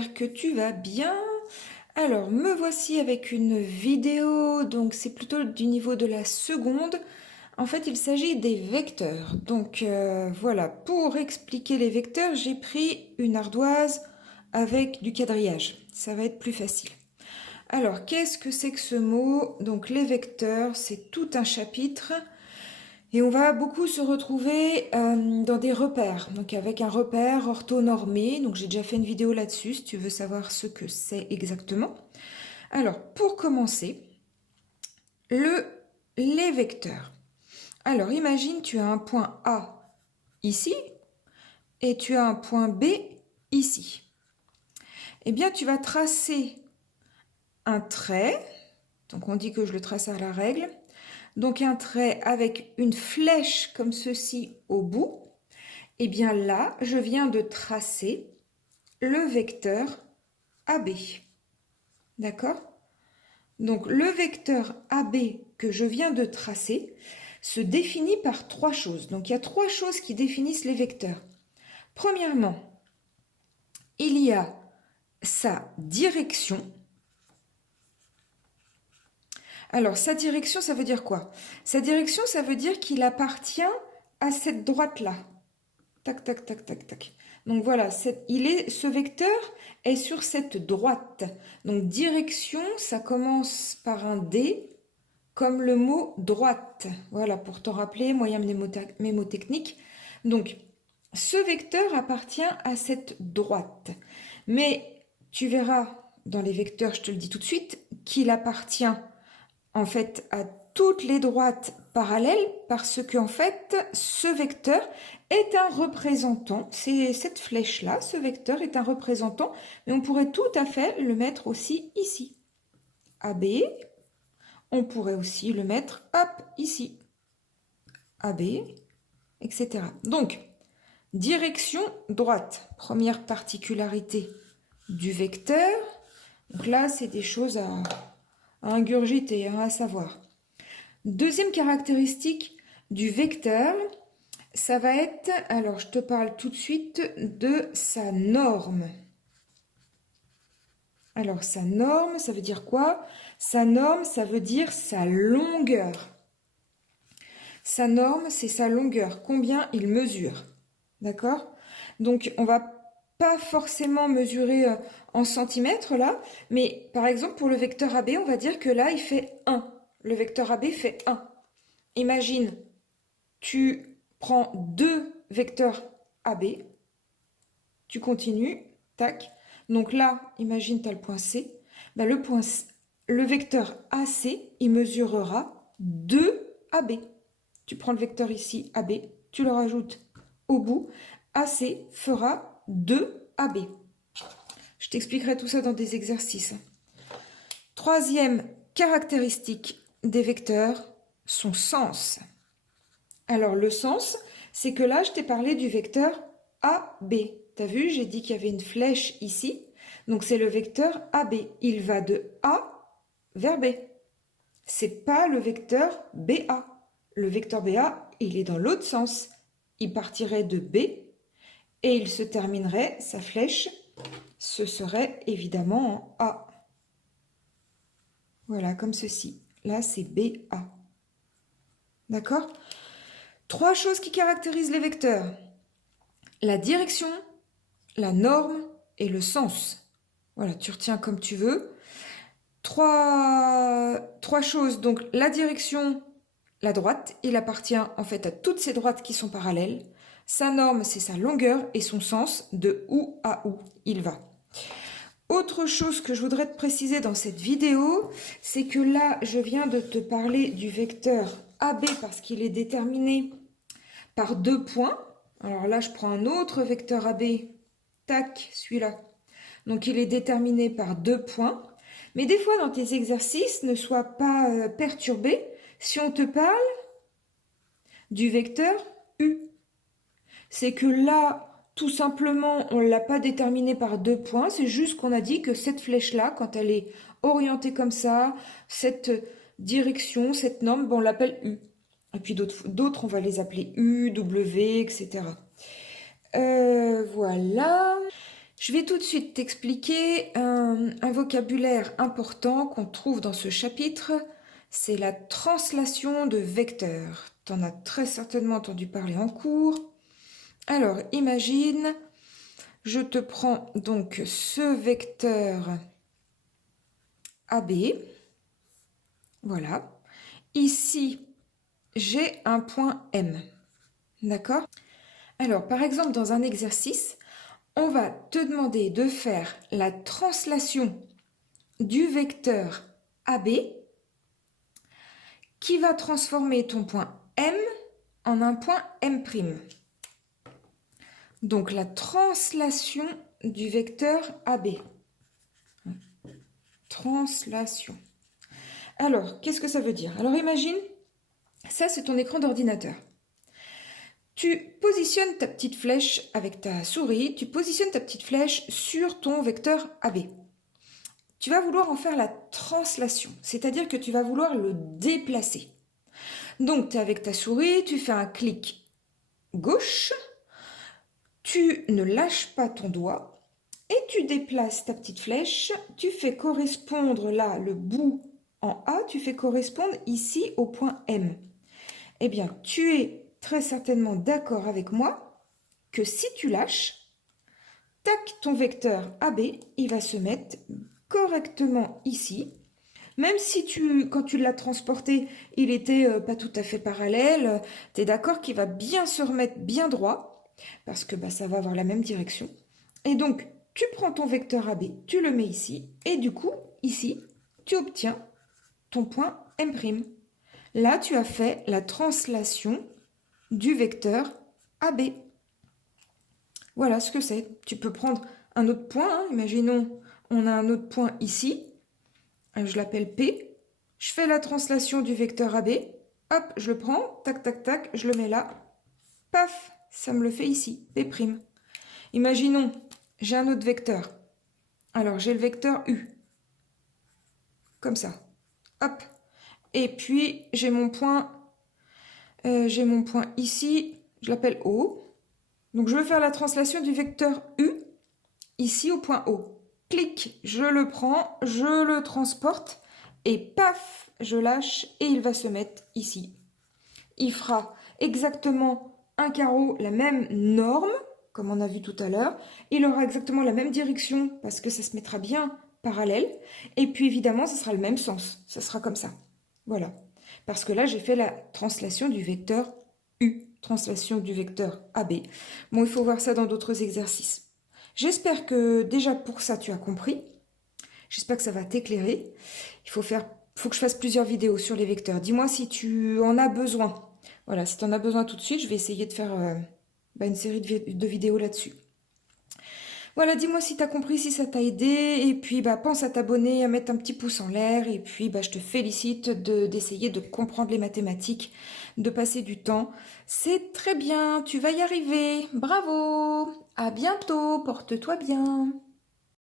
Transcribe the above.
j'espère que tu vas bien. Alors, me voici avec une vidéo, donc c'est plutôt du niveau de la seconde. En fait, il s'agit des vecteurs. Donc voilà, pour expliquer les vecteurs, j'ai pris une ardoise avec du quadrillage. Ça va être plus facile. Alors, qu'est-ce que c'est que ce mot? Donc les vecteurs, c'est tout un chapitre. Et on va beaucoup se retrouver dans des repères, donc avec un repère orthonormé. Donc j'ai déjà fait une vidéo là-dessus si tu veux savoir ce que c'est exactement. Alors pour commencer, les vecteurs. Alors imagine tu as un point A ici et tu as un point B ici. Eh bien tu vas tracer un trait, donc on dit que je le trace à la règle, donc un trait avec une flèche comme ceci au bout. Et bien là, je viens de tracer le vecteur AB. D'accord? Donc le vecteur AB que je viens de tracer se définit par trois choses. Donc il y a trois choses qui définissent les vecteurs. Premièrement, il y a sa direction. Alors sa direction, ça veut dire quoi? Sa direction, ça veut dire qu'il appartient à cette droite-là. Tac, tac, tac, tac, tac. Donc voilà, ce vecteur est sur cette droite. Donc direction, ça commence par un D, comme le mot droite. Voilà, pour t'en rappeler, moyen mnémotechnique. Donc, ce vecteur appartient à cette droite. Mais tu verras dans les vecteurs, je te le dis tout de suite, qu'il appartient en fait à toutes les droites parallèles parce que en fait ce vecteur est un représentant, c'est cette flèche là, ce vecteur est un représentant, mais on pourrait tout à fait le mettre aussi ici. AB, on pourrait aussi le mettre hop ici. AB, etc. Donc direction droite, première particularité du vecteur. Donc là c'est des choses à ingurgiter, à savoir. Deuxième caractéristique du vecteur, ça va être, alors je te parle tout de suite de sa norme. Alors sa norme, ça veut dire quoi? Sa norme, ça veut dire sa longueur. Sa norme, c'est sa longueur, combien il mesure. D'accord? Donc on va pas forcément mesurer en centimètres là, mais par exemple pour le vecteur AB, on va dire que là il fait 1. Le vecteur AB fait 1. Imagine, tu prends deux vecteurs AB, tu continues, tac. Donc là, imagine, tu as le point C. Ben le vecteur AC, il mesurera 2 AB. Tu prends le vecteur ici, AB, tu le rajoutes au bout. AC fera 2 AB. Je t'expliquerai tout ça dans des exercices. Troisième caractéristique des vecteurs, son sens. Alors le sens, c'est que là, je t'ai parlé du vecteur AB. Tu as vu, j'ai dit qu'il y avait une flèche ici. Donc c'est le vecteur AB. Il va de A vers B. C'est pas le vecteur BA. Le vecteur BA, il est dans l'autre sens. Il partirait de B et il se terminerait, sa flèche, ce serait évidemment en A. Voilà, comme ceci. Là, c'est BA. D'accord? Trois choses qui caractérisent les vecteurs. La direction, la norme et le sens. Voilà, tu retiens comme tu veux. Trois choses. Donc la direction, la droite, il appartient en fait à toutes ces droites qui sont parallèles. Sa norme, c'est sa longueur et son sens, de où à où il va. Autre chose que je voudrais te préciser dans cette vidéo, c'est que là, je viens de te parler du vecteur AB parce qu'il est déterminé par 2 points. Alors là, je prends un autre vecteur AB, tac, celui-là. Donc il est déterminé par 2 points. Mais des fois, dans tes exercices, ne sois pas perturbé si on te parle du vecteur U. C'est que là, tout simplement, on ne l'a pas déterminé par 2 points. C'est juste qu'on a dit que cette flèche-là, quand elle est orientée comme ça, cette direction, cette norme, on l'appelle U. Et puis d'autres, on va les appeler U, W, etc. Voilà. Je vais tout de suite t'expliquer un vocabulaire important qu'on trouve dans ce chapitre. C'est la translation de vecteurs. Tu en as très certainement entendu parler en cours. Alors, imagine, je te prends donc ce vecteur AB. Voilà. Ici, j'ai un point M. D'accord? Alors, par exemple, dans un exercice, on va te demander de faire la translation du vecteur AB qui va transformer ton point M en un point M'. Donc, la translation du vecteur AB. Translation. Alors, qu'est-ce que ça veut dire? Alors, imagine, ça, c'est ton écran d'ordinateur. Tu positionnes ta petite flèche avec ta souris, tu positionnes ta petite flèche sur ton vecteur AB. Tu vas vouloir en faire la translation, c'est-à-dire que tu vas vouloir le déplacer. Donc, tu es avec ta souris, tu fais un clic gauche, tu ne lâches pas ton doigt et tu déplaces ta petite flèche, tu fais correspondre là le bout en A, tu fais correspondre ici au point M. Eh bien, tu es très certainement d'accord avec moi que si tu lâches, tac, ton vecteur AB, il va se mettre correctement ici. Même si quand tu l'as transporté, il était pas tout à fait parallèle, tu es d'accord qu'il va bien se remettre bien droit, parce que ça va avoir la même direction. Et donc, tu prends ton vecteur AB, tu le mets ici, et du coup, ici, tu obtiens ton point M'. Là, tu as fait la translation du vecteur AB. Voilà ce que c'est. Tu peux prendre un autre point. Hein. Imaginons, on a un autre point ici. Je l'appelle P. Je fais la translation du vecteur AB. Hop, je le prends. Tac, tac, tac. Je le mets là. Paf, ça me le fait ici. P'. Imaginons, j'ai un autre vecteur. Alors, j'ai le vecteur U. Comme ça. Hop. Et puis, j'ai mon point ici. Je l'appelle O. Donc, je veux faire la translation du vecteur U ici au point O. Clic, je le prends, je le transporte et paf, je lâche et il va se mettre ici. Il fera exactement un carreau, la même norme, comme on a vu tout à l'heure. Il aura exactement la même direction parce que ça se mettra bien parallèle. Et puis évidemment, ça sera le même sens. Ça sera comme ça. Voilà. Parce que là, j'ai fait la translation du vecteur U, translation du vecteur AB. Bon, il faut voir ça dans d'autres exercices. J'espère que déjà pour ça, tu as compris. J'espère que ça va t'éclairer. Faut que je fasse plusieurs vidéos sur les vecteurs. Dis-moi si tu en as besoin. Voilà, si tu en as besoin tout de suite, je vais essayer de faire une série de vidéos là-dessus. Voilà, dis-moi si tu as compris, si ça t'a aidé. Et puis, pense à t'abonner, à mettre un petit pouce en l'air. Et puis, je te félicite d'essayer de comprendre les mathématiques, de passer du temps. C'est très bien, tu vas y arriver. Bravo! À bientôt, porte-toi bien.